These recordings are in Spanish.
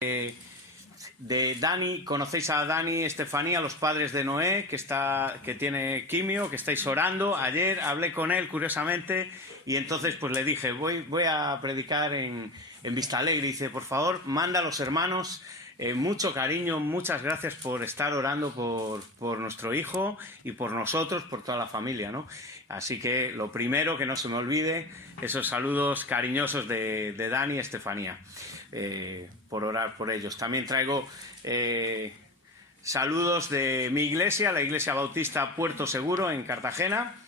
de Dani. Conocéis a Dani y Estefanía, los padres de Noé, que tiene quimio, que estáis orando. Ayer hablé con él, curiosamente, y entonces pues le dije, voy a predicar en Vistalegre. Y dice, por favor, manda a los hermanos mucho cariño, muchas gracias por estar orando por nuestro hijo y por nosotros, por toda la familia, ¿no? Así que lo primero, que no se me olvide, esos saludos cariñosos de Dani y Estefanía, por orar por ellos. También traigo saludos de mi iglesia, la Iglesia Bautista Puerto Seguro en Cartagena,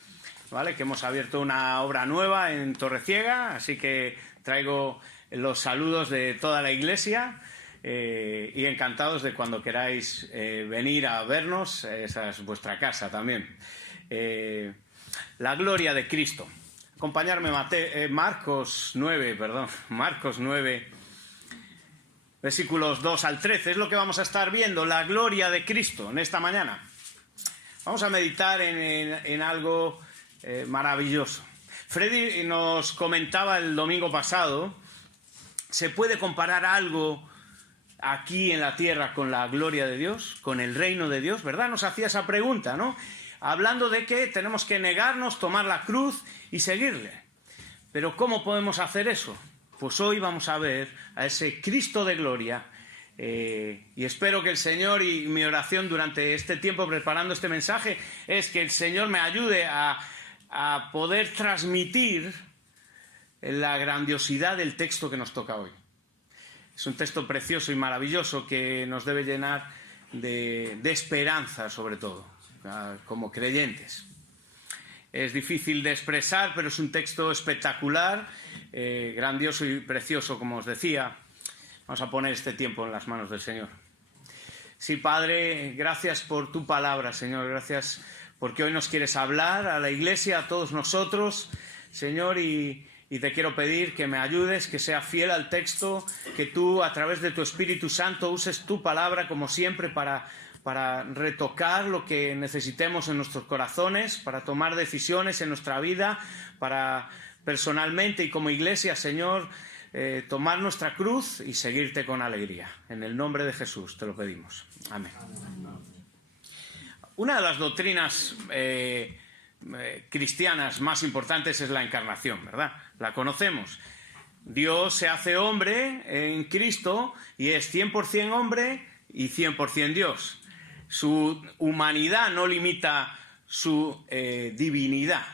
¿vale? Que hemos abierto una obra nueva en Torreciega, así que traigo los saludos de toda la iglesia. Y encantados de cuando queráis venir a vernos, esa es vuestra casa también. La gloria de Cristo. Acompañarme Marcos 9, versículos 2 al 13, es lo que vamos a estar viendo, la gloria de Cristo en esta mañana. Vamos a meditar en algo maravilloso. Freddy nos comentaba el domingo pasado, ¿se puede comparar algo aquí en la tierra con la gloria de Dios, con el reino de Dios? ¿Verdad? Nos hacía esa pregunta, ¿no? Hablando de que tenemos que negarnos, tomar la cruz y seguirle. Pero ¿cómo podemos hacer eso? Pues hoy vamos a ver a ese Cristo de gloria, y espero que el Señor, y mi oración durante este tiempo preparando este mensaje, es que el Señor me ayude a poder transmitir la grandiosidad del texto que nos toca hoy. Es un texto precioso y maravilloso que nos debe llenar de esperanza, sobre todo, como creyentes. Es difícil de expresar, pero es un texto espectacular, grandioso y precioso, como os decía. Vamos a poner este tiempo en las manos del Señor. Sí, Padre, gracias por tu palabra, Señor. Gracias porque hoy nos quieres hablar a la iglesia, a todos nosotros, Señor, y te quiero pedir que me ayudes, que sea fiel al texto, que tú, a través de tu Espíritu Santo, uses tu palabra, como siempre, para retocar lo que necesitemos en nuestros corazones, para tomar decisiones en nuestra vida, para personalmente y como iglesia, Señor, tomar nuestra cruz y seguirte con alegría. En el nombre de Jesús te lo pedimos. Amén. Una de las doctrinas cristianas más importantes es la encarnación, ¿verdad? La conocemos. Dios se hace hombre en Cristo y es 100% hombre y 100% Dios. Su humanidad no limita su divinidad.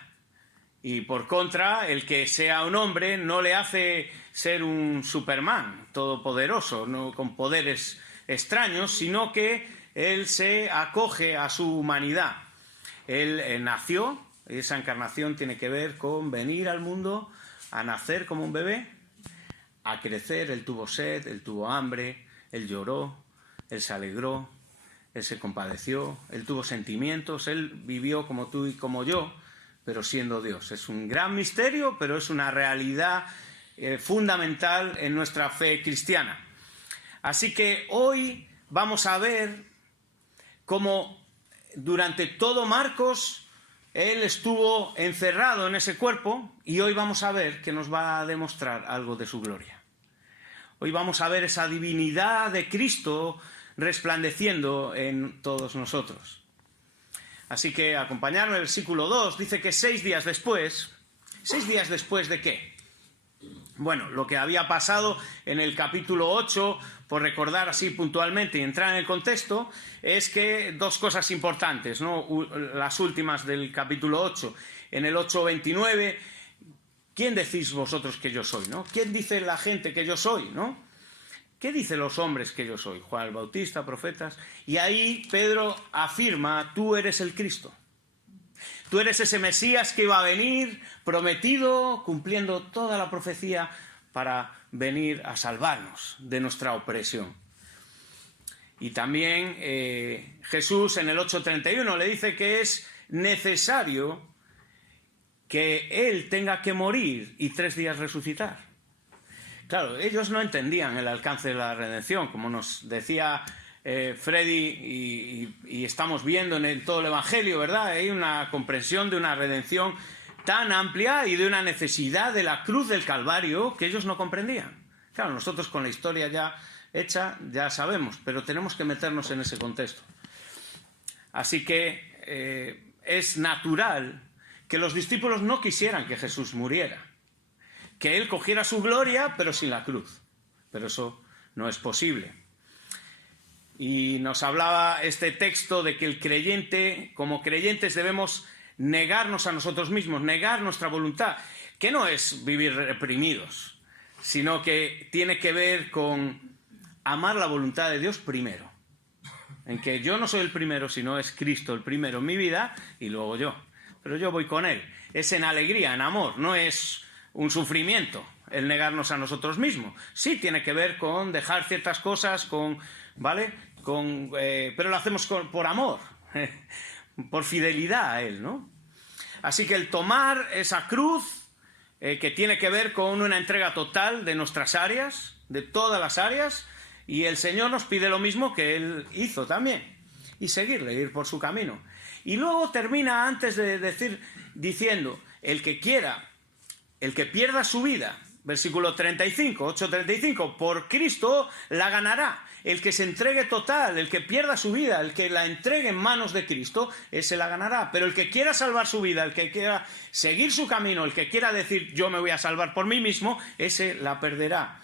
Y por contra, el que sea un hombre no le hace ser un Superman todopoderoso, no con poderes extraños, sino que él se acoge a su humanidad. Él nació, y esa encarnación tiene que ver con venir al mundo, a nacer como un bebé, a crecer. Él tuvo sed, él tuvo hambre, él lloró, él se alegró, él se compadeció, él tuvo sentimientos, él vivió como tú y como yo, pero siendo Dios. Es un gran misterio, pero es una realidad fundamental en nuestra fe cristiana. Así que hoy vamos a ver cómo durante todo Marcos él estuvo encerrado en ese cuerpo, y hoy vamos a ver que nos va a demostrar algo de su gloria. Hoy vamos a ver esa divinidad de Cristo resplandeciendo en todos nosotros. Así que acompañarme, el versículo 2 dice que 6 días después, ¿6 días después de qué? Bueno, lo que había pasado en el capítulo 8, por recordar así puntualmente y entrar en el contexto, es que dos cosas importantes, ¿no? Las últimas del capítulo 8. En el 8:29, ¿quién decís vosotros que yo soy, no? ¿Quién dice la gente que yo soy, no? ¿Qué dicen los hombres que yo soy? Juan el Bautista, profetas. Y ahí Pedro afirma, tú eres el Cristo. Tú eres ese Mesías que iba a venir, prometido, cumpliendo toda la profecía para venir a salvarnos de nuestra opresión. Y también Jesús en el 8:31 le dice que es necesario que Él tenga que morir y 3 días resucitar. Claro, ellos no entendían el alcance de la redención, como nos decía Freddy, y estamos viendo en todo el Evangelio, ¿verdad? Hay una comprensión de una redención tan amplia y de una necesidad de la cruz del Calvario que ellos no comprendían. Claro, nosotros con la historia ya hecha, ya sabemos, pero tenemos que meternos en ese contexto. Así que es natural que los discípulos no quisieran que Jesús muriera, que Él cogiera su gloria, pero sin la cruz. Pero eso no es posible. Y nos hablaba este texto de que el creyente, como creyentes, debemos negarnos a nosotros mismos, negar nuestra voluntad, que no es vivir reprimidos, sino que tiene que ver con amar la voluntad de Dios primero. En que yo no soy el primero, sino es Cristo el primero en mi vida y luego yo. Pero yo voy con Él. Es en alegría, en amor, no es un sufrimiento el negarnos a nosotros mismos. Sí tiene que ver con dejar ciertas cosas, ¿vale? Pero lo hacemos por amor, por fidelidad a Él, ¿no? Así que el tomar esa cruz, que tiene que ver con una entrega total de nuestras áreas, de todas las áreas, y el Señor nos pide lo mismo que Él hizo también, y seguirle, ir por su camino. Y luego termina antes de diciendo, el que pierda su vida, versículo 35, 8:35, por Cristo la ganará. El que se entregue total, el que pierda su vida, el que la entregue en manos de Cristo, ese la ganará. Pero el que quiera salvar su vida, el que quiera seguir su camino, el que quiera decir yo me voy a salvar por mí mismo, ese la perderá.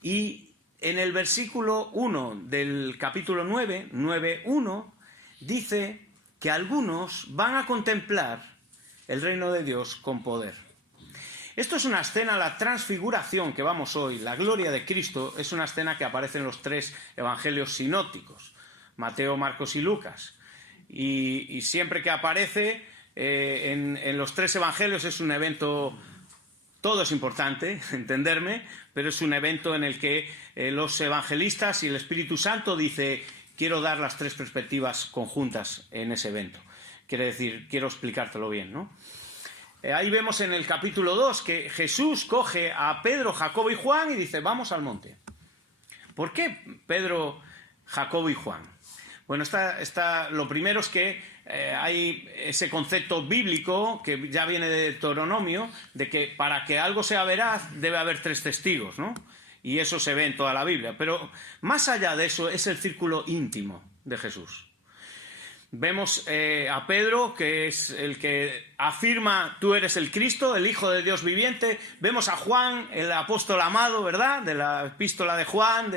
Y en el versículo 1 del capítulo 9, 9:1, dice que algunos van a contemplar el reino de Dios con poder. Esto es una escena, la transfiguración que vamos hoy, la gloria de Cristo, es una escena que aparece en los 3 evangelios sinópticos, Mateo, Marcos y Lucas. Y siempre que aparece en los 3 evangelios es un evento, todo es importante, entenderme, pero es un evento en el que los evangelistas y el Espíritu Santo dice, quiero dar las 3 perspectivas conjuntas en ese evento. Quiere decir, quiero explicártelo bien, ¿no? Ahí vemos en el capítulo 2 que Jesús coge a Pedro, Jacobo y Juan y dice, vamos al monte. ¿Por qué Pedro, Jacobo y Juan? Bueno, lo primero es que hay ese concepto bíblico que ya viene de Deuteronomio, de que para que algo sea veraz debe haber 3 testigos, ¿no? Y eso se ve en toda la Biblia. Pero más allá de eso es el círculo íntimo de Jesús. Vemos a Pedro, que es el que afirma, tú eres el Cristo, el Hijo de Dios viviente. Vemos a Juan, el apóstol amado, ¿verdad? De la epístola de Juan,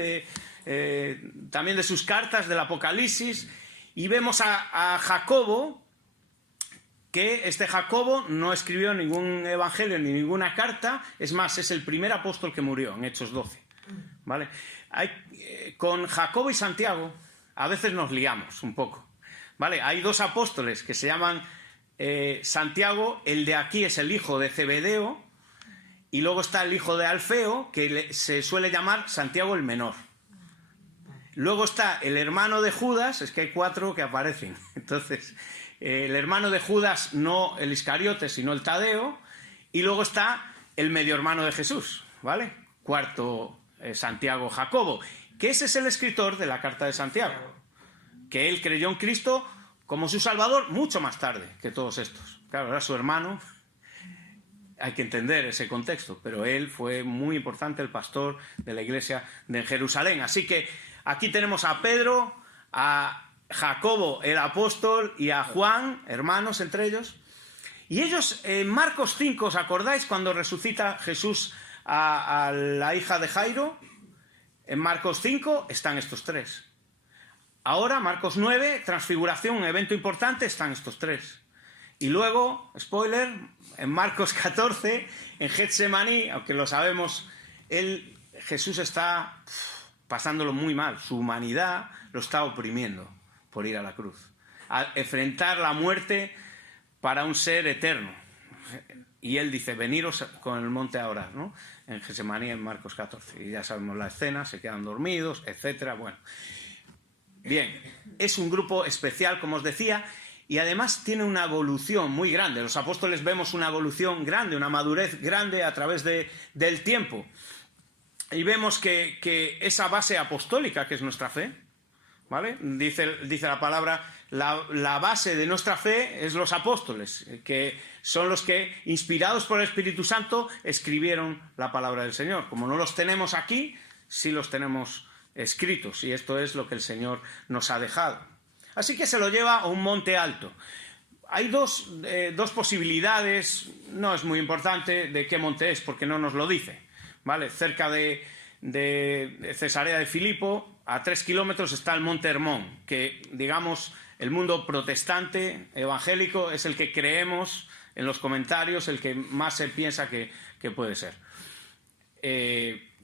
también de sus cartas, del Apocalipsis. Y vemos a Jacobo, que este Jacobo no escribió ningún evangelio ni ninguna carta. Es más, es el primer apóstol que murió en Hechos 12. ¿Vale? Con Jacobo y Santiago a veces nos liamos un poco. ¿Vale? Hay 2 apóstoles que se llaman Santiago, el de aquí es el hijo de Zebedeo, y luego está el hijo de Alfeo, que se suele llamar Santiago el menor. Luego está el hermano de Judas, es que hay 4 que aparecen. Entonces, el hermano de Judas, no el Iscariote, sino el Tadeo, y luego está el medio hermano de Jesús, ¿vale? 4, Santiago Jacobo, que ese es el escritor de la carta de Santiago. Que él creyó en Cristo como su Salvador mucho más tarde que todos estos. Claro, era su hermano, hay que entender ese contexto, pero él fue muy importante, el pastor de la iglesia de Jerusalén. Así que aquí tenemos a Pedro, a Jacobo el apóstol y a Juan, hermanos entre ellos. Y ellos, en Marcos 5, ¿os acordáis cuando resucita Jesús a la hija de Jairo? En Marcos 5 están estos 3. Ahora, Marcos 9, transfiguración, un evento importante, están estos 3. Y luego, spoiler, en Marcos 14, en Getsemaní, aunque lo sabemos, Jesús está pasándolo muy mal. Su humanidad lo está oprimiendo por ir a la cruz. A enfrentar la muerte para un ser eterno. Y él dice, veniros con el monte a orar, ¿no? En Getsemaní, en Marcos 14. Y ya sabemos la escena, se quedan dormidos, etcétera. Bueno. Bien, es un grupo especial, como os decía, y además tiene una evolución muy grande. Los apóstoles vemos una evolución grande, una madurez grande a través del tiempo. Y vemos que esa base apostólica, que es nuestra fe, ¿vale? Dice la palabra, la base de nuestra fe es los apóstoles, que son los que, inspirados por el Espíritu Santo, escribieron la palabra del Señor. Como no los tenemos aquí, sí los tenemos escritos, y esto es lo que el Señor nos ha dejado. Así que se lo lleva a un monte alto. Hay dos posibilidades, no es muy importante de qué monte es, porque no nos lo dice, ¿vale? Cerca de Cesarea de Filipo, a 3 kilómetros, está el monte Hermón, que, digamos, el mundo protestante, evangélico, es el que creemos en los comentarios, el que más se piensa que puede ser.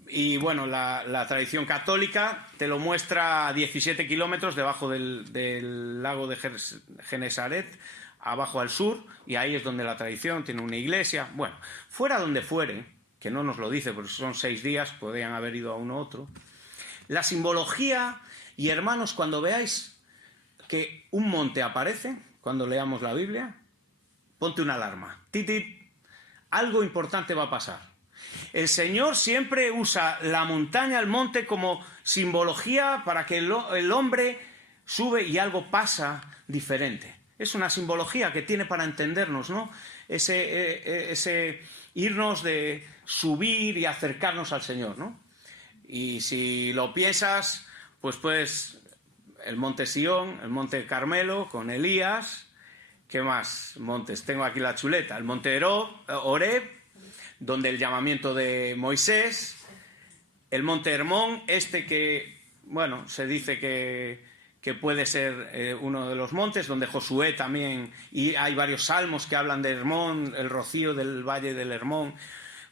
Y bueno, la tradición católica te lo muestra a 17 kilómetros debajo del lago de Genesaret, abajo al sur, y ahí es donde la tradición tiene una iglesia. Bueno, fuera donde fuere, que no nos lo dice porque son 6 días, podrían haber ido a uno u otro. La simbología, y hermanos, cuando veáis que un monte aparece, cuando leamos la Biblia, ponte una alarma. Titit, algo importante va a pasar. El Señor siempre usa la montaña, el monte, como simbología para que el hombre sube y algo pasa diferente. Es una simbología que tiene para entendernos, ¿no? Ese irnos de subir y acercarnos al Señor, ¿no? Y si lo piensas, pues el monte Sión, el monte Carmelo con Elías. ¿Qué más montes? Tengo aquí la chuleta. El monte Horeb, donde el llamamiento de Moisés. El monte Hermón, que, bueno, se dice que puede ser uno de los montes, donde Josué también, y hay varios salmos que hablan de Hermón, el rocío del valle del Hermón.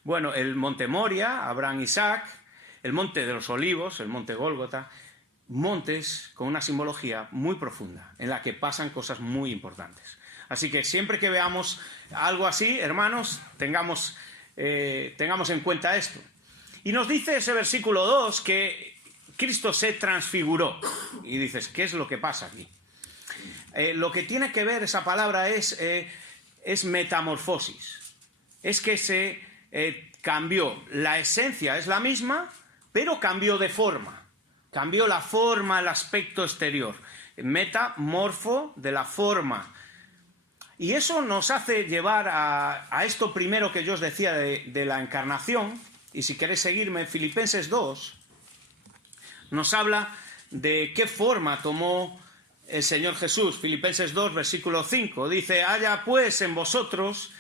Bueno, el monte Moria, Abraham, Isaac, el monte de los olivos, el monte Gólgota, montes con una simbología muy profunda, en la que pasan cosas muy importantes. Así que siempre que veamos algo así, hermanos, tengamos en cuenta esto. Y nos dice ese versículo 2 que Cristo se transfiguró. Y dices, ¿qué es lo que pasa aquí? Lo que tiene que ver esa palabra es metamorfosis. Es que se cambió. La esencia es la misma, pero cambió de forma. Cambió la forma, el aspecto exterior. Metamorfo, de la forma. Y eso nos hace llevar a esto primero que yo os decía de la encarnación. Y si queréis seguirme, Filipenses 2 nos habla de qué forma tomó el Señor Jesús. Filipenses 2, versículo 5, dice: haya pues en vosotros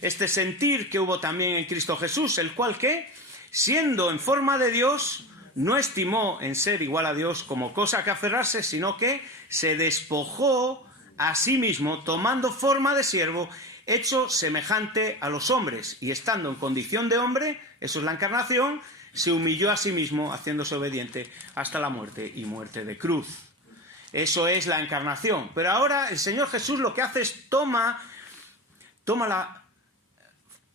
este sentir que hubo también en Cristo Jesús, el cual que, siendo en forma de Dios, no estimó en ser igual a Dios como cosa que aferrarse, sino que se despojó a sí mismo, tomando forma de siervo, hecho semejante a los hombres, y estando en condición de hombre, eso es la encarnación, se humilló a sí mismo, haciéndose obediente hasta la muerte, y muerte de cruz. Eso es la encarnación. Pero ahora el Señor Jesús lo que hace es toma la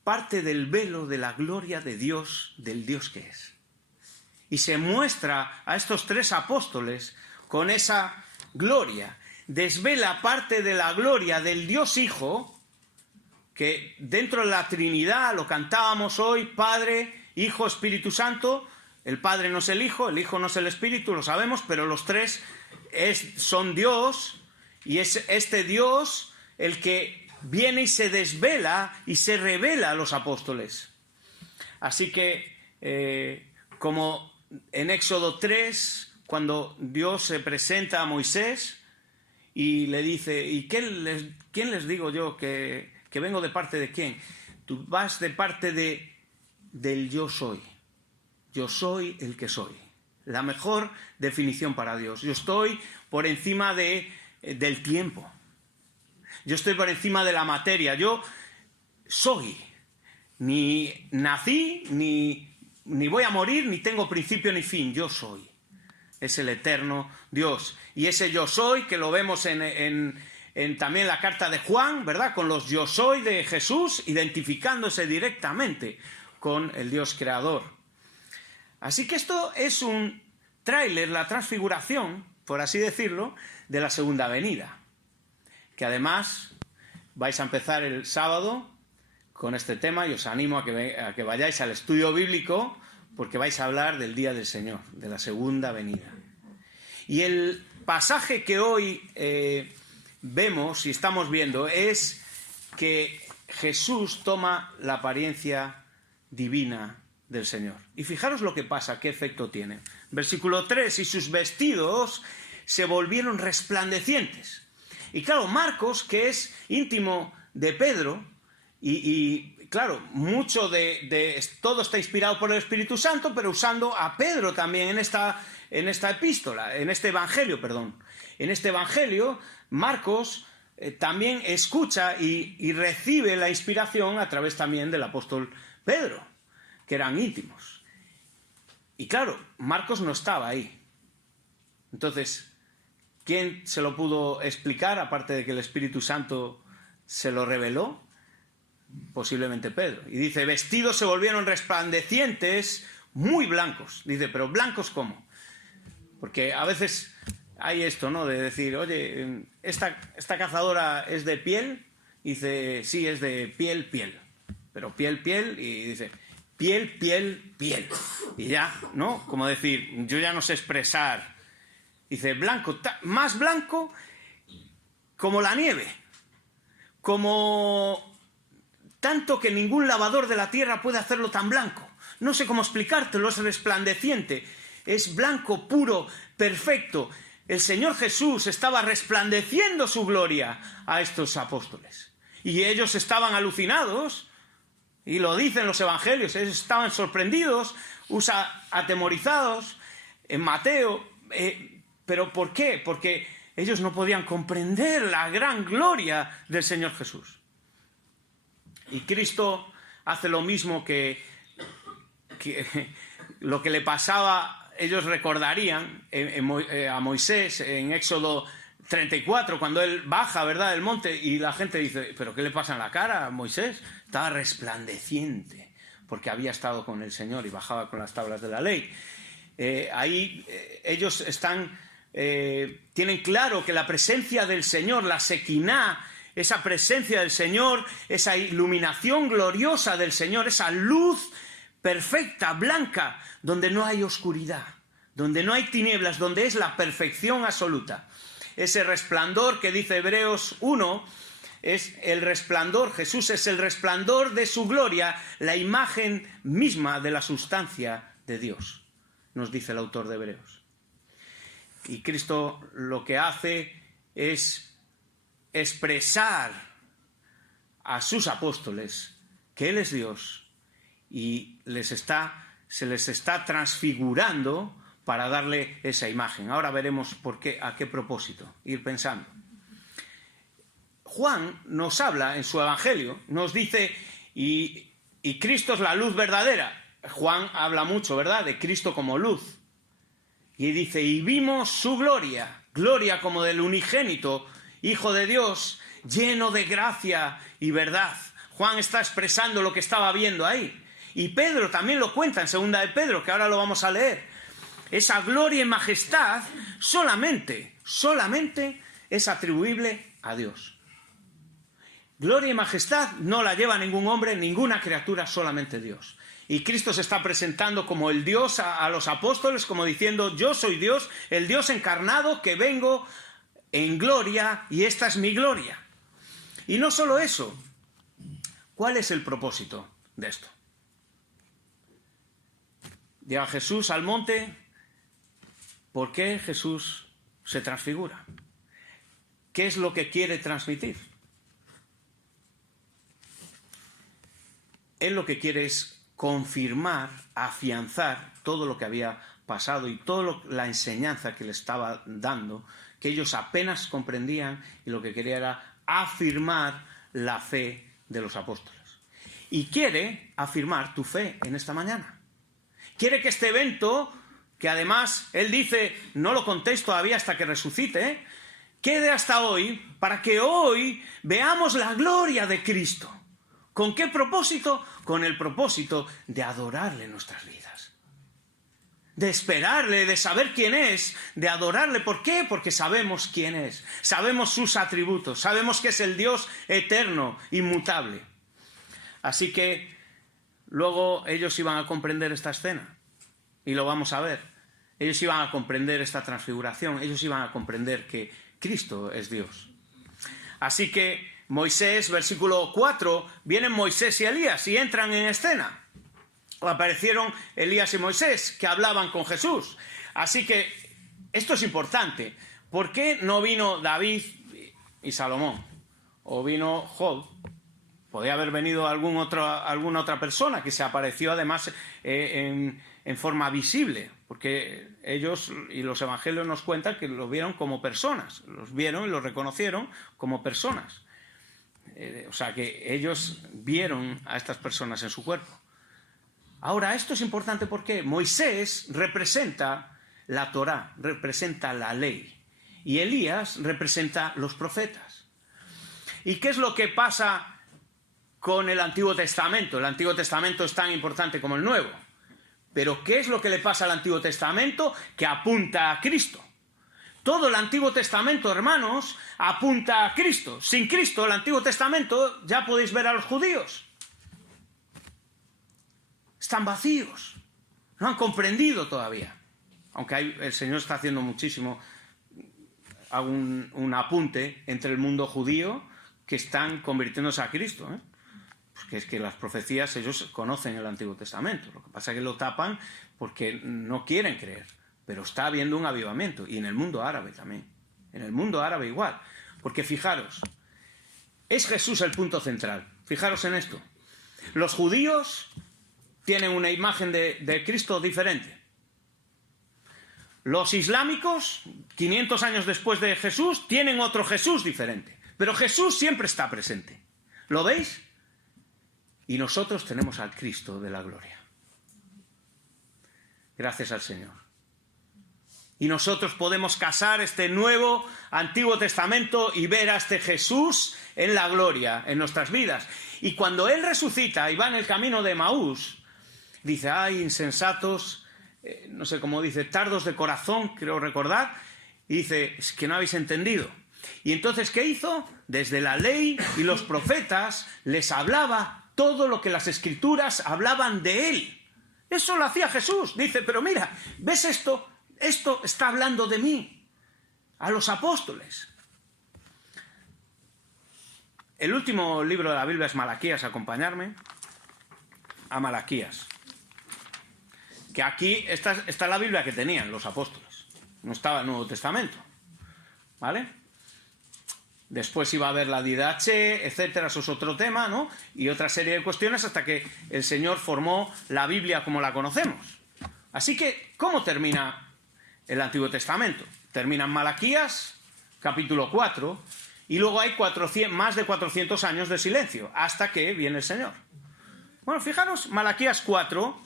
parte del velo de la gloria de Dios, del Dios que es. Y se muestra a estos 3 apóstoles con esa gloria. Desvela parte de la gloria del Dios Hijo, que dentro de la Trinidad, lo cantábamos hoy, Padre, Hijo, Espíritu Santo. El Padre no es el Hijo no es el Espíritu, lo sabemos, pero los 3 son Dios, y es este Dios el que viene y se desvela y se revela a los apóstoles. Así que, como en Éxodo 3, cuando Dios se presenta a Moisés y le dice: ¿y quién les digo yo que vengo de parte de quién? Tú vas de parte del yo soy. Yo soy el que soy. La mejor definición para Dios. Yo estoy por encima del tiempo. Yo estoy por encima de la materia. Yo soy. Ni nací, ni voy a morir, ni tengo principio ni fin. Yo soy. Es el eterno Dios. Y ese yo soy, que lo vemos en también la carta de Juan, ¿verdad? Con los yo soy de Jesús, identificándose directamente con el Dios creador. Así que esto es un tráiler, la transfiguración, por así decirlo, de la segunda venida. Que además vais a empezar el sábado con este tema, y os animo a que vayáis al estudio bíblico, porque vais a hablar del día del Señor, de la segunda venida. Y el pasaje que hoy vemos y estamos viendo es que Jesús toma la apariencia divina del Señor. Y fijaros lo que pasa, qué efecto tiene. Versículo 3, y sus vestidos se volvieron resplandecientes. Y claro, Marcos, que es íntimo de Pedro, y claro, mucho todo está inspirado por el Espíritu Santo, pero usando a Pedro también en esta epístola, en este evangelio, perdón. En este evangelio, Marcos también escucha y recibe la inspiración a través también del apóstol Pedro, que eran íntimos. Y claro, Marcos no estaba ahí. Entonces, ¿quién se lo pudo explicar, aparte de que el Espíritu Santo se lo reveló? Posiblemente Pedro. Y dice, vestidos se volvieron resplandecientes, muy blancos. Dice, ¿pero blancos cómo? Porque a veces hay esto, ¿no? De decir, oye, esta cazadora es de piel. Dice, sí, es de piel. Pero piel, y dice, piel. Y ya, ¿no? Como decir, yo ya no sé expresar. Dice, blanco, más blanco como la nieve. Como tanto que ningún lavador de la tierra puede hacerlo tan blanco. No sé cómo explicártelo, es resplandeciente. Es blanco, puro, perfecto. El Señor Jesús estaba resplandeciendo su gloria a estos apóstoles. Y ellos estaban alucinados, y lo dicen los evangelios, ellos estaban sorprendidos, atemorizados, en Mateo. ¿Pero por qué? Porque ellos no podían comprender la gran gloria del Señor Jesús. Y Cristo hace lo mismo que lo que le pasaba, ellos recordarían a Moisés en Éxodo 34, cuando él baja, ¿verdad?, del monte, y la gente dice, ¿pero qué le pasa en la cara a Moisés? Estaba resplandeciente, porque había estado con el Señor y bajaba con las tablas de la ley. Ellos tienen claro que la presencia del Señor, la Sequiná, esa presencia del Señor, esa iluminación gloriosa del Señor, esa luz perfecta, blanca, donde no hay oscuridad, donde no hay tinieblas, donde es la perfección absoluta. Ese resplandor que dice Hebreos 1 es el resplandor, Jesús es el resplandor de su gloria, la imagen misma de la sustancia de Dios, nos dice el autor de Hebreos. Y Cristo lo que hace es expresar a sus apóstoles que Él es Dios y se les está transfigurando para darle esa imagen. Ahora veremos por qué, a qué propósito, ir pensando. Juan nos habla en su evangelio, nos dice, y Cristo es la luz verdadera. Juan habla mucho, ¿verdad?, de Cristo como luz. Y dice, y vimos su gloria como del unigénito Hijo de Dios, lleno de gracia y verdad. Juan está expresando lo que estaba viendo ahí. Y Pedro también lo cuenta en segunda de Pedro, que ahora lo vamos a leer. Esa gloria y majestad solamente es atribuible a Dios. Gloria y majestad no la lleva ningún hombre, ninguna criatura, solamente Dios. Y Cristo se está presentando como el Dios a los apóstoles, como diciendo, yo soy Dios, el Dios encarnado que vengo en gloria, y esta es mi gloria. Y no solo eso, ¿cuál es el propósito de esto? Llega Jesús al monte. ¿Por qué Jesús se transfigura? ¿Qué es lo que quiere transmitir? Él lo que quiere es confirmar, afianzar todo lo que había pasado y toda la enseñanza que le estaba dando, que ellos apenas comprendían, y lo que quería era afirmar la fe de los apóstoles. Y quiere afirmar tu fe en esta mañana. Quiere que este evento, que además él dice, no lo contéis todavía hasta que resucite, quede hasta hoy, para que hoy veamos la gloria de Cristo. ¿Con qué propósito? Con el propósito de adorarle en nuestras vidas. De esperarle, de saber quién es, de adorarle. ¿Por qué? Porque sabemos quién es, sabemos sus atributos, sabemos que es el Dios eterno, inmutable. Así que luego ellos iban a comprender esta escena, y lo vamos a ver. Ellos iban a comprender esta transfiguración, ellos iban a comprender que Cristo es Dios. Así que Moisés, versículo 4, vienen Moisés y Elías y entran en escena. aparecieron Elías y Moisés, que hablaban con Jesús. Así que esto es importante. ¿Por qué no vino David y Salomón? O vino Job. Podría haber venido alguna otra persona que se apareció además en forma visible, porque ellos y los evangelios nos cuentan que los vieron como personas, los vieron y los reconocieron como personas. O sea que ellos vieron a estas personas en su cuerpo. Ahora, esto es importante porque Moisés representa la Torá, representa la ley, y Elías representa los profetas. ¿Y qué es lo que pasa con el Antiguo Testamento? El Antiguo Testamento es tan importante como el Nuevo. Pero ¿qué es lo que le pasa al Antiguo Testamento? Que apunta a Cristo. Todo el Antiguo Testamento, hermanos, apunta a Cristo. Sin Cristo, el Antiguo Testamento, ya podéis ver a los judíos. Están vacíos. No han comprendido todavía. Aunque el Señor está haciendo muchísimo, hago un apunte entre el mundo judío que están convirtiéndose a Cristo, ¿eh? Porque es que las profecías, ellos conocen el Antiguo Testamento. Lo que pasa es que lo tapan porque no quieren creer. Pero está habiendo un avivamiento. Y en el mundo árabe también. En el mundo árabe igual. Porque fijaros, es Jesús el punto central. Fijaros en esto. Los judíos tienen una imagen de Cristo diferente. Los islámicos, 500 años después de Jesús, tienen otro Jesús diferente. Pero Jesús siempre está presente. ¿Lo veis? Y nosotros tenemos al Cristo de la gloria. Gracias al Señor. Y nosotros podemos casar este nuevo Antiguo Testamento y ver a este Jesús en la gloria, en nuestras vidas. Y cuando Él resucita y va en el camino de Emaús, dice, ay, insensatos, no sé cómo dice, tardos de corazón, creo recordar, y dice, es que no habéis entendido. Y entonces, ¿qué hizo? Desde la ley y los profetas les hablaba todo lo que las Escrituras hablaban de Él. Eso lo hacía Jesús. Dice, pero mira, ¿ves esto? Esto está hablando de mí, a los apóstoles. El último libro de la Biblia es Malaquías, acompañarme a Malaquías. Que aquí, esta es la Biblia que tenían los apóstoles. No estaba el Nuevo Testamento. ¿Vale? Después iba a haber la Didache, etcétera, eso es otro tema, ¿no? Y otra serie de cuestiones hasta que el Señor formó la Biblia como la conocemos. Así que, ¿cómo termina el Antiguo Testamento? Termina en Malaquías, capítulo 4, y luego hay más de 400 años de silencio, hasta que viene el Señor. Bueno, fijaros, Malaquías 4,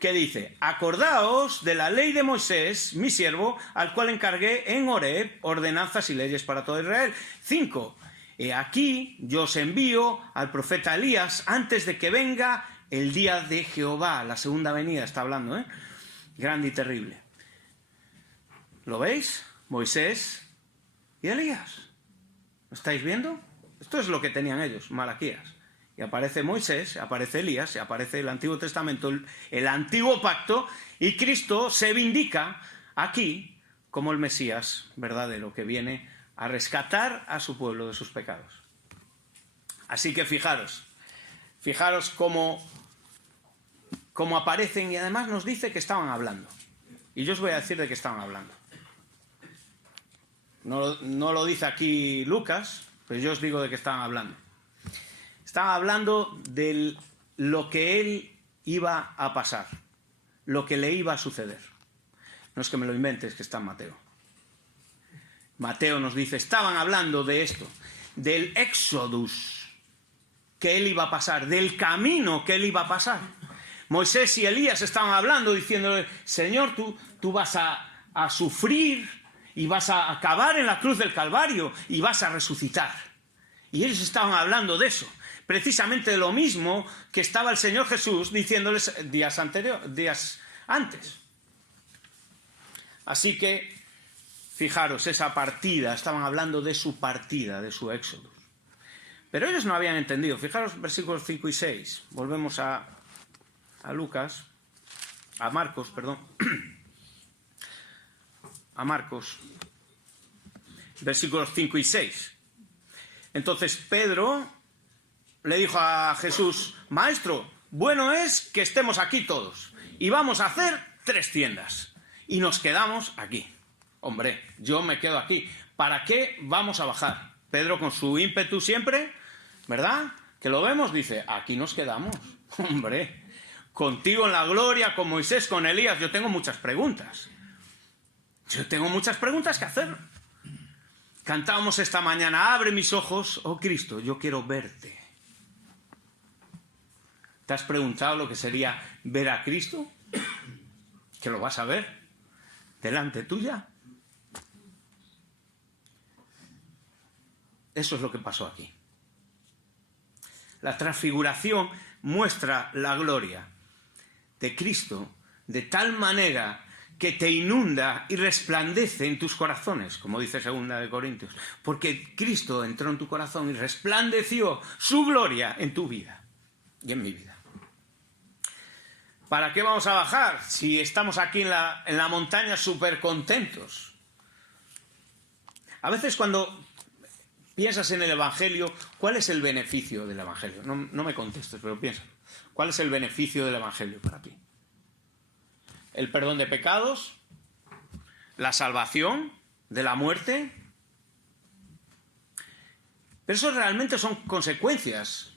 que dice, acordaos de la ley de Moisés, mi siervo, al cual encargué en Horeb ordenanzas y leyes para todo Israel. 5, he aquí yo os envío al profeta Elías antes de que venga el día de Jehová. La segunda venida está hablando, ¿eh? Grande y terrible. ¿Lo veis? Moisés y Elías. ¿Lo estáis viendo? Esto es lo que tenían ellos, Malaquías. Y aparece Moisés, aparece Elías, aparece el Antiguo Testamento, el Antiguo Pacto, y Cristo se vindica aquí como el Mesías verdadero que viene a rescatar a su pueblo de sus pecados. Así que fijaros cómo aparecen, y además nos dice que estaban hablando. Y yo os voy a decir de qué estaban hablando. No lo dice aquí Lucas, pero yo os digo de qué estaban hablando. Estaba hablando de lo que él iba a pasar, lo que le iba a suceder. No es que me lo inventes, que está en Mateo. Mateo nos dice, estaban hablando de esto, del éxodus que él iba a pasar, del camino que él iba a pasar. Moisés y Elías estaban hablando, diciéndole, Señor, tú vas a sufrir y vas a acabar en la cruz del Calvario y vas a resucitar. Y ellos estaban hablando de eso. Precisamente lo mismo que estaba el Señor Jesús diciéndoles días antes. Así que, fijaros, esa partida, estaban hablando de su partida, de su éxodo. Pero ellos no habían entendido. Fijaros versículos 5 y 6. Volvemos a Marcos, perdón. A Marcos, versículos 5 y 6. Entonces Pedro le dijo a Jesús, Maestro, bueno es que estemos aquí todos y vamos a hacer 3 tiendas y nos quedamos aquí. Hombre, yo me quedo aquí. ¿Para qué vamos a bajar? Pedro, con su ímpetu siempre, ¿verdad? Que lo vemos, dice, aquí nos quedamos. Hombre, contigo en la gloria, con Moisés, con Elías, yo tengo muchas preguntas. Yo tengo muchas preguntas que hacer. Cantábamos esta mañana, abre mis ojos, oh Cristo, yo quiero verte. ¿Te has preguntado lo que sería ver a Cristo? ¿Que lo vas a ver delante tuya? Eso es lo que pasó aquí. La transfiguración muestra la gloria de Cristo de tal manera que te inunda y resplandece en tus corazones, como dice 2 Corintios, porque Cristo entró en tu corazón y resplandeció su gloria en tu vida y en mi vida. ¿Para qué vamos a bajar si estamos aquí en la montaña súper contentos? A veces cuando piensas en el Evangelio, ¿cuál es el beneficio del Evangelio? No me contestes, pero piensa. ¿Cuál es el beneficio del Evangelio para ti? ¿El perdón de pecados? ¿La salvación de la muerte? Pero eso realmente son consecuencias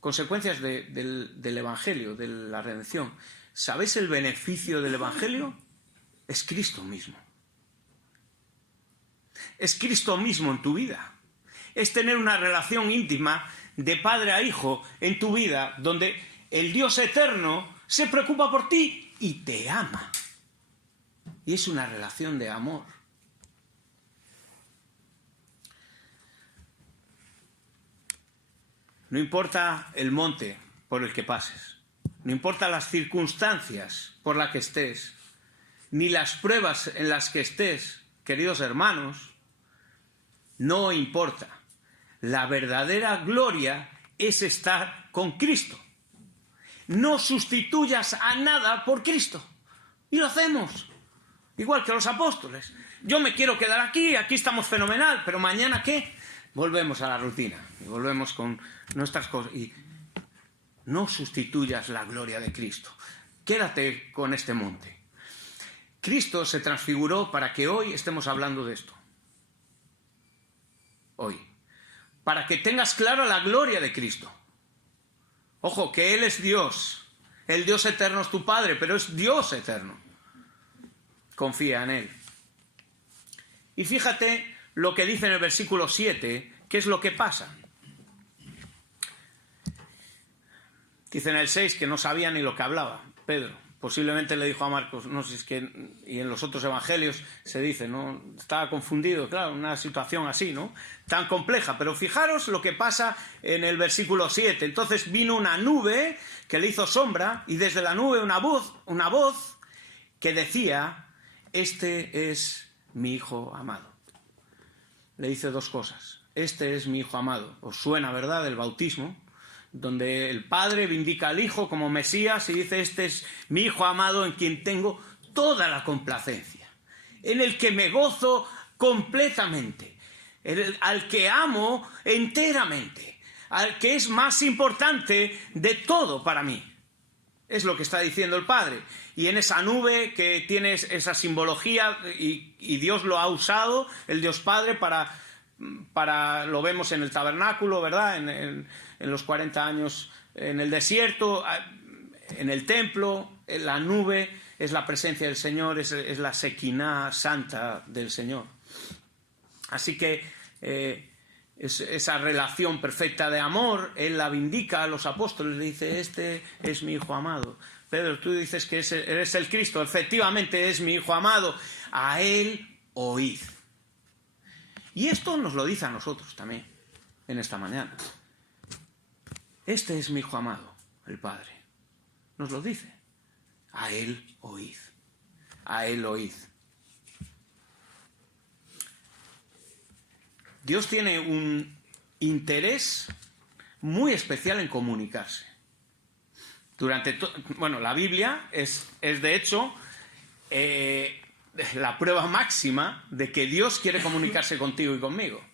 del Evangelio, de la redención. ¿Sabéis el beneficio del Evangelio? Es Cristo mismo. Es Cristo mismo en tu vida. Es tener una relación íntima de padre a hijo en tu vida, donde el Dios eterno se preocupa por ti y te ama. Y es una relación de amor. No importa el monte por el que pases, no importa las circunstancias por las que estés, ni las pruebas en las que estés, queridos hermanos, no importa. La verdadera gloria es estar con Cristo. No sustituyas a nada por Cristo. Y lo hacemos. Igual que los apóstoles. Yo me quiero quedar aquí estamos fenomenal, pero mañana ¿qué? Volvemos a la rutina. Y volvemos con nuestras cosas. Y no sustituyas la gloria de Cristo. Quédate con este monte. Cristo se transfiguró para que hoy estemos hablando de esto. Hoy. Para que tengas clara la gloria de Cristo. Ojo, que Él es Dios. El Dios eterno es tu Padre, pero es Dios eterno. Confía en Él. Y fíjate lo que dice en el versículo 7, qué es lo que pasa. Dice en el 6 que no sabía ni lo que hablaba Pedro. Posiblemente le dijo a Marcos, no sé si es que, y en los otros evangelios se dice, ¿no? Estaba confundido, claro, una situación así, ¿no? Tan compleja, pero fijaros lo que pasa en el versículo 7. Entonces vino una nube que le hizo sombra y desde la nube una voz que decía, este es mi hijo amado. Le dice 2 cosas. Este es mi hijo amado. Os suena, ¿verdad?, del bautismo, donde el Padre vindica al Hijo como Mesías y dice, este es mi Hijo amado en quien tengo toda la complacencia, en el que me gozo completamente, al que amo enteramente, al que es más importante de todo para mí. Es lo que está diciendo el Padre. Y en esa nube que tiene esa simbología, y Dios lo ha usado, el Dios Padre, para lo vemos en el tabernáculo, ¿verdad? En los 40 años en el desierto, en el templo, en la nube es la presencia del Señor, es la Shekinah santa del Señor. Así que esa relación perfecta de amor, Él la vindica a los apóstoles, le dice, este es mi Hijo amado. Pedro, tú dices que eres el Cristo, efectivamente es mi Hijo amado, a Él oíd. Y esto nos lo dice a nosotros también, en esta mañana. Este es mi Hijo amado, el Padre. Nos lo dice. A Él oíd. A Él oíd. Dios tiene un interés muy especial en comunicarse. La Biblia es de hecho la prueba máxima de que Dios quiere comunicarse contigo y conmigo.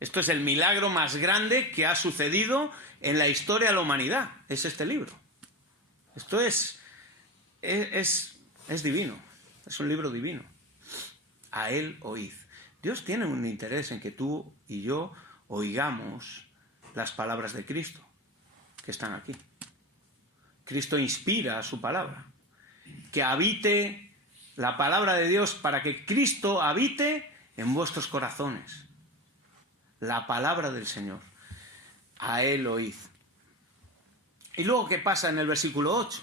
Esto es el milagro más grande que ha sucedido en la historia de la humanidad. Es este libro. Esto es divino, es un libro divino. A Él oíd. Dios tiene un interés en que tú y yo oigamos las palabras de Cristo, que están aquí. Cristo inspira su palabra. Que habite la palabra de Dios para que Cristo habite en vuestros corazones. La palabra del Señor. A Él oíd. Y luego, ¿qué pasa en el versículo 8?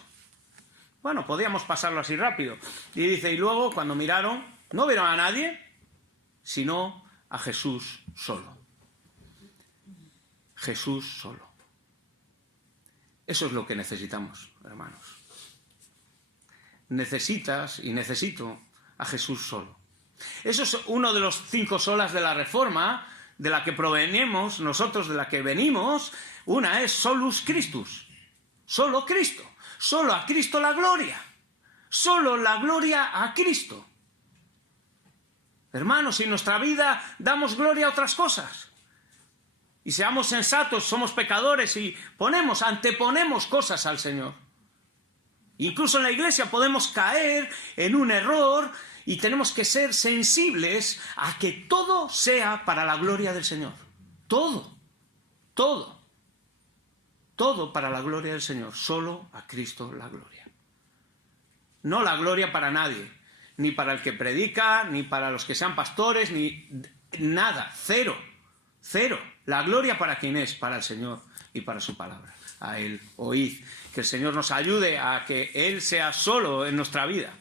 Bueno, podíamos pasarlo así rápido. Y dice, y luego, cuando miraron, no vieron a nadie, sino a Jesús solo. Jesús solo. Eso es lo que necesitamos, hermanos. Necesitas y necesito a Jesús solo. Eso es uno de los 5 solas de la Reforma, de la que provenimos, nosotros de la que venimos. Una es solus Christus. Solo Cristo. Solo a Cristo la gloria. Solo la gloria a Cristo. Hermanos, si en nuestra vida damos gloria a otras cosas, y seamos sensatos, somos pecadores y anteponemos cosas al Señor. Incluso en la iglesia podemos caer en un error y tenemos que ser sensibles a que todo sea para la gloria del Señor. Todo para la gloria del Señor. Solo a Cristo la gloria. No la gloria para nadie, ni para el que predica, ni para los que sean pastores, ni nada, cero. La gloria para quien es, para el Señor y para su palabra. A Él oíd. Que el Señor nos ayude a que Él sea solo en nuestra vida.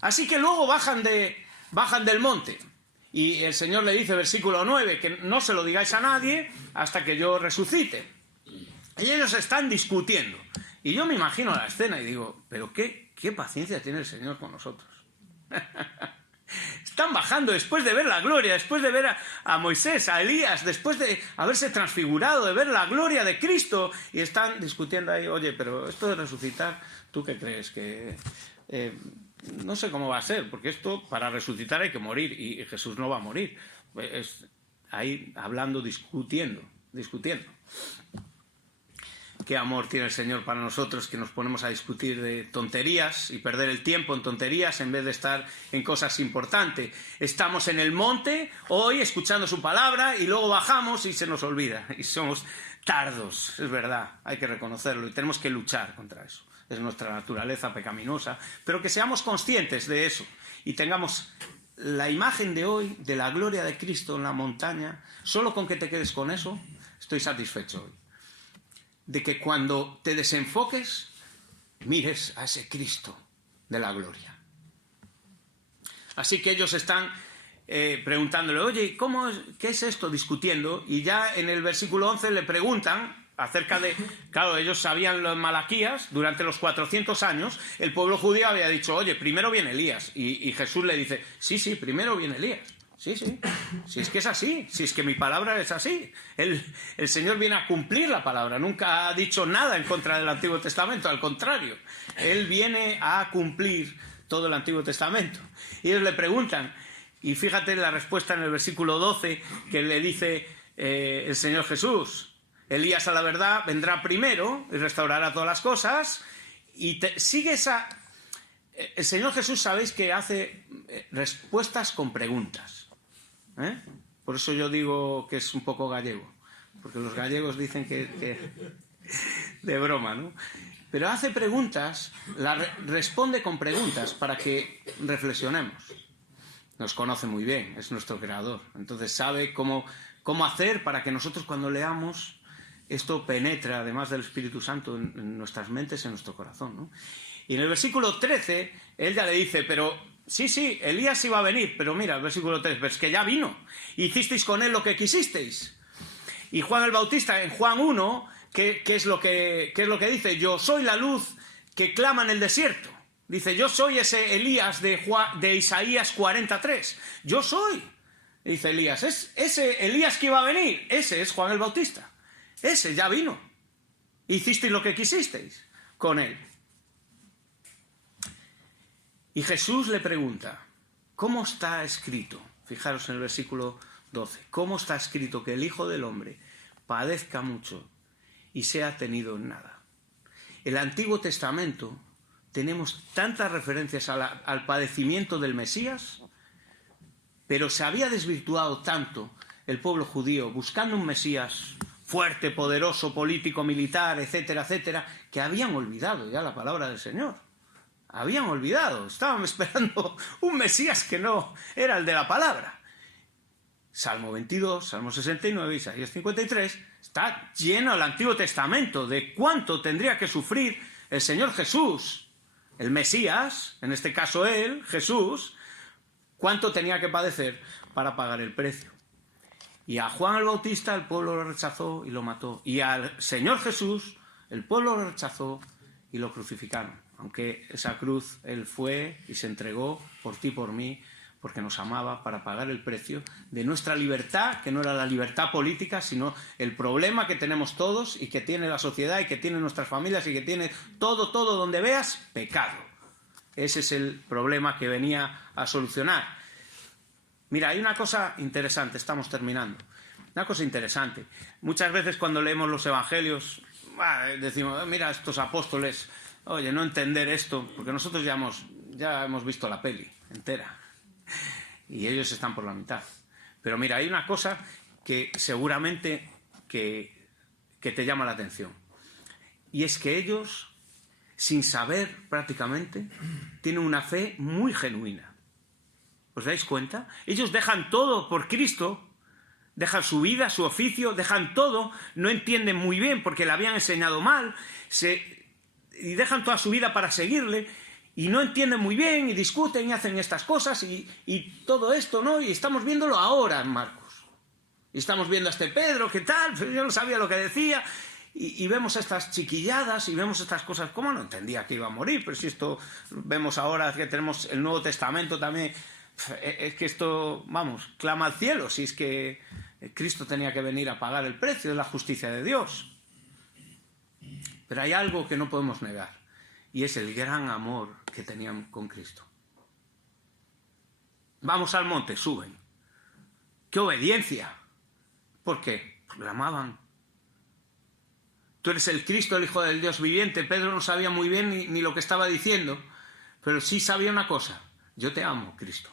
Así que luego bajan del monte. Y el Señor le dice, versículo 9, que no se lo digáis a nadie hasta que yo resucite. Y ellos están discutiendo. Y yo me imagino la escena y digo, pero qué paciencia tiene el Señor con nosotros. Están bajando después de ver la gloria, después de ver a Moisés, a Elías, después de haberse transfigurado, de ver la gloria de Cristo, y están discutiendo ahí, oye, pero esto de resucitar, ¿tú qué crees? Que no sé cómo va a ser, porque esto para resucitar hay que morir, y Jesús no va a morir. Ahí hablando, discutiendo. Qué amor tiene el Señor para nosotros, que nos ponemos a discutir de tonterías y perder el tiempo en tonterías en vez de estar en cosas importantes. Estamos en el monte hoy escuchando su palabra y luego bajamos y se nos olvida. Y somos tardos, es verdad, hay que reconocerlo y tenemos que luchar contra eso. Es nuestra naturaleza pecaminosa, pero que seamos conscientes de eso y tengamos la imagen de hoy de la gloria de Cristo en la montaña. Solo con que te quedes con eso, estoy satisfecho hoy. De que cuando te desenfoques, mires a ese Cristo de la gloria. Así que ellos están preguntándole, oye, ¿qué es esto? Discutiendo, y ya en el versículo 11 le preguntan acerca de, claro, ellos sabían los Malaquías, durante los 400 años, el pueblo judío había dicho, oye, primero viene Elías, y Jesús le dice, sí, primero viene Elías. Sí, si es que es así, si es que mi palabra es así. El Señor viene a cumplir la palabra, nunca ha dicho nada en contra del Antiguo Testamento, al contrario, Él viene a cumplir todo el Antiguo Testamento. Y ellos le preguntan, y fíjate la respuesta en el versículo 12, que le dice el Señor Jesús, Elías a la verdad vendrá primero y restaurará todas las cosas, y sigue esa... El Señor Jesús, sabéis que hace respuestas con preguntas. Por eso yo digo que es un poco gallego, porque los gallegos dicen que de broma, ¿no? Pero hace preguntas, responde con preguntas para que reflexionemos. Nos conoce muy bien, es nuestro creador, entonces sabe cómo hacer para que nosotros cuando leamos esto penetre, además del Espíritu Santo, en nuestras mentes, en nuestro corazón, ¿no? Y en el versículo 13, él ya le dice, pero sí, Elías iba a venir, pero mira, el versículo 13, pues que ya vino, hicisteis con él lo que quisisteis. Y Juan el Bautista, en Juan 1, ¿qué es lo que dice? Yo soy la luz que clama en el desierto. Dice, yo soy ese Elías de Isaías 43. Yo soy, dice Elías, es ese Elías que iba a venir, ese es Juan el Bautista. Ese ya vino. Hicisteis lo que quisisteis con él. Y Jesús le pregunta, ¿cómo está escrito? Fijaros en el versículo 12. ¿Cómo está escrito que el Hijo del Hombre padezca mucho y sea tenido en nada? el Antiguo Testamento tenemos tantas referencias al padecimiento del Mesías, pero se había desvirtuado tanto el pueblo judío buscando un Mesías fuerte, poderoso, político, militar, etcétera, etcétera, que habían olvidado ya la palabra del Señor. Habían olvidado, estaban esperando un Mesías que no era el de la palabra. Salmo 22, Salmo 69, Isaías 53, está lleno el Antiguo Testamento de cuánto tendría que sufrir el Señor Jesús, el Mesías, en este caso él, Jesús, cuánto tenía que padecer para pagar el precio. Y a Juan el Bautista el pueblo lo rechazó y lo mató. Y al Señor Jesús el pueblo lo rechazó y lo crucificaron. Aunque esa cruz él fue y se entregó por ti y por mí, porque nos amaba, para pagar el precio de nuestra libertad, que no era la libertad política, sino el problema que tenemos todos y que tiene la sociedad y que tienen nuestras familias y que tiene todo donde veas, pecado. Ese es el problema que venía a solucionar. Mira, hay una cosa interesante, estamos terminando. Una cosa interesante. Muchas veces cuando leemos los evangelios, decimos, mira, estos apóstoles, oye, no entender esto, porque nosotros ya hemos visto la peli entera. Y ellos están por la mitad. Pero mira, hay una cosa que seguramente que te llama la atención. Y es que ellos, sin saber prácticamente, tienen una fe muy genuina. ¿Os dais cuenta? Ellos dejan todo por Cristo, dejan su vida, su oficio, dejan todo, no entienden muy bien porque le habían enseñado mal, y dejan toda su vida para seguirle, y no entienden muy bien, y discuten y hacen estas cosas, y todo esto, ¿no? Y estamos viéndolo ahora en Marcos. Y estamos viendo a este Pedro, ¿qué tal? Yo no sabía lo que decía, y vemos estas chiquilladas, y vemos estas cosas. ¿Cómo no entendía que iba a morir? Pero si esto vemos ahora que tenemos el Nuevo Testamento también. Es que esto, vamos, clama al cielo, si es que Cristo tenía que venir a pagar el precio de la justicia de Dios. Pero hay algo que no podemos negar, y es el gran amor que tenían con Cristo. Vamos al monte, suben. ¡Qué obediencia! ¿Por qué? Porque lo amaban. Tú eres el Cristo, el Hijo del Dios viviente. Pedro no sabía muy bien ni lo que estaba diciendo, pero sí sabía una cosa: yo te amo, Cristo.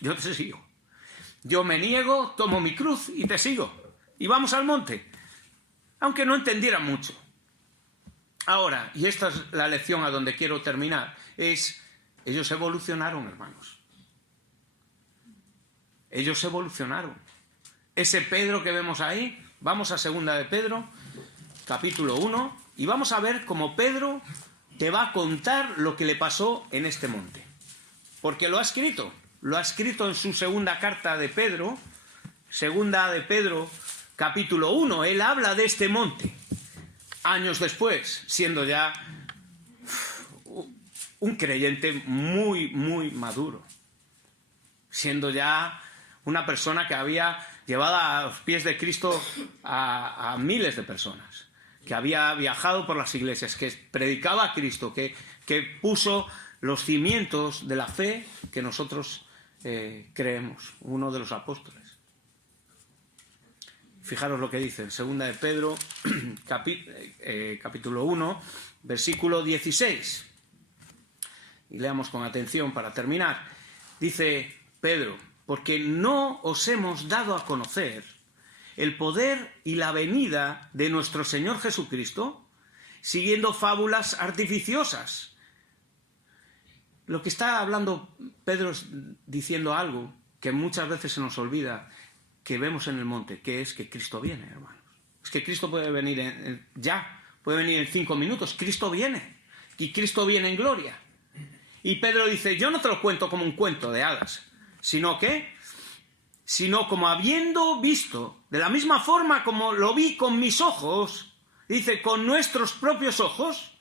Yo te sigo. Yo me niego, tomo mi cruz y te sigo. Y vamos al monte. Aunque no entendiera mucho. Ahora, y esta es la lección a donde quiero terminar, es, ellos evolucionaron, hermanos. Ellos evolucionaron. Ese Pedro que vemos ahí, vamos a 2 de Pedro, capítulo 1, y vamos a ver cómo Pedro te va a contar lo que le pasó en este monte. Porque lo ha escrito en su segunda carta de Pedro, 2 de Pedro, capítulo 1. Él habla de este monte, años después, siendo ya un creyente muy, muy maduro, siendo ya una persona que había llevado a los pies de Cristo a miles de personas, que había viajado por las iglesias, que predicaba a Cristo, que puso los cimientos de la fe que nosotros creemos, uno de los apóstoles. Fijaros lo que dice en 2 de Pedro, capítulo 1, versículo 16. Y leamos con atención para terminar. Dice Pedro: porque no os hemos dado a conocer el poder y la venida de nuestro Señor Jesucristo, siguiendo fábulas artificiosas. Lo que está hablando Pedro es diciendo algo que muchas veces se nos olvida, que vemos en el monte, que es que Cristo viene, hermanos. Es que Cristo puede venir ya, puede venir en 5 minutos. Cristo viene, y Cristo viene en gloria. Y Pedro dice: yo no te lo cuento como un cuento de hadas, sino como habiendo visto, de la misma forma como lo vi con mis ojos, dice, con nuestros propios ojos,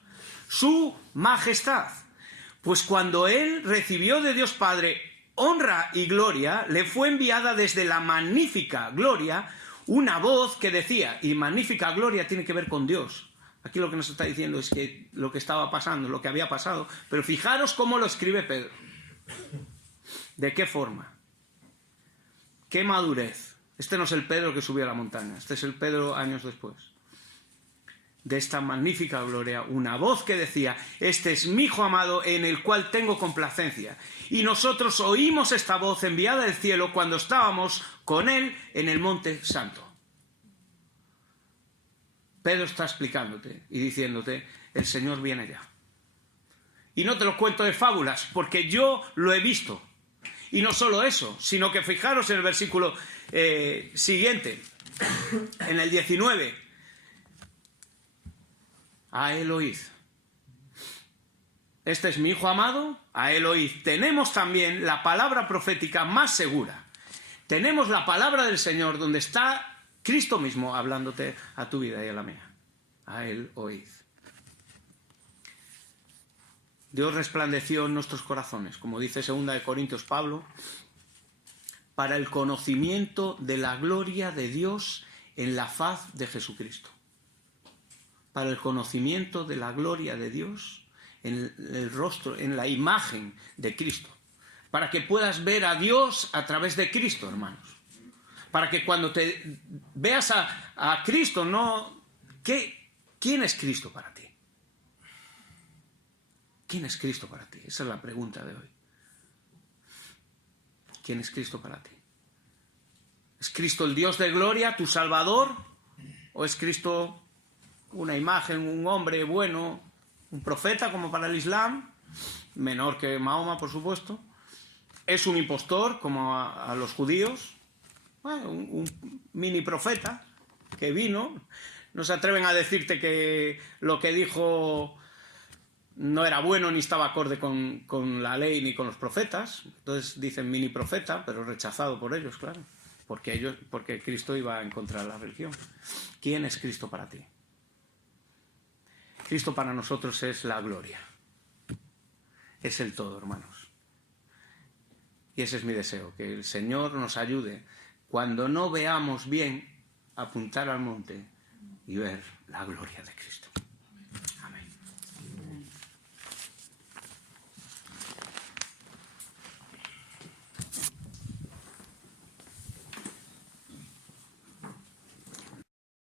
su majestad. Pues cuando él recibió de Dios Padre honra y gloria, le fue enviada desde la magnífica gloria una voz que decía, y magnífica gloria tiene que ver con Dios. Aquí lo que nos está diciendo es que lo que estaba pasando, lo que había pasado, pero fijaros cómo lo escribe Pedro. ¿De qué forma? ¿Qué madurez? Este no es el Pedro que subió a la montaña, este es el Pedro años después. de esta magnífica gloria una voz que decía: este es mi Hijo amado en el cual tengo complacencia. Y nosotros oímos esta voz enviada del cielo cuando estábamos con él en el monte santo. Pedro está explicándote y diciéndote: el Señor viene ya. Y no te lo cuento de fábulas, porque yo lo he visto. Y no solo eso, sino que fijaros en el versículo siguiente, en el 19. A él oíd. Este es mi Hijo amado, a él oíd. Tenemos también la palabra profética más segura. Tenemos la palabra del Señor donde está Cristo mismo hablándote a tu vida y a la mía. A él oíd. Dios resplandeció en nuestros corazones, como dice 2 Corintios Pablo, para el conocimiento de la gloria de Dios en la faz de Jesucristo. Para el conocimiento de la gloria de Dios en el rostro, en la imagen de Cristo. Para que puedas ver a Dios a través de Cristo, hermanos. Para que cuando te veas a Cristo, no... ¿Quién es Cristo para ti? ¿Quién es Cristo para ti? Esa es la pregunta de hoy. ¿Quién es Cristo para ti? ¿Es Cristo el Dios de gloria, tu Salvador? ¿O es Cristo una imagen, un hombre bueno, un profeta como para el Islam? Menor que Mahoma, por supuesto. ¿Es un impostor como a los judíos? Bueno, un mini profeta que vino. No se atreven a decirte que lo que dijo no era bueno ni estaba acorde con la ley ni con los profetas. Entonces dicen mini profeta, pero rechazado por ellos, claro. Porque Cristo iba en contra de la religión. ¿Quién es Cristo para ti? Cristo para nosotros es la gloria. Es el todo, hermanos. Y ese es mi deseo, que el Señor nos ayude, cuando no veamos bien, a apuntar al monte y ver la gloria de Cristo.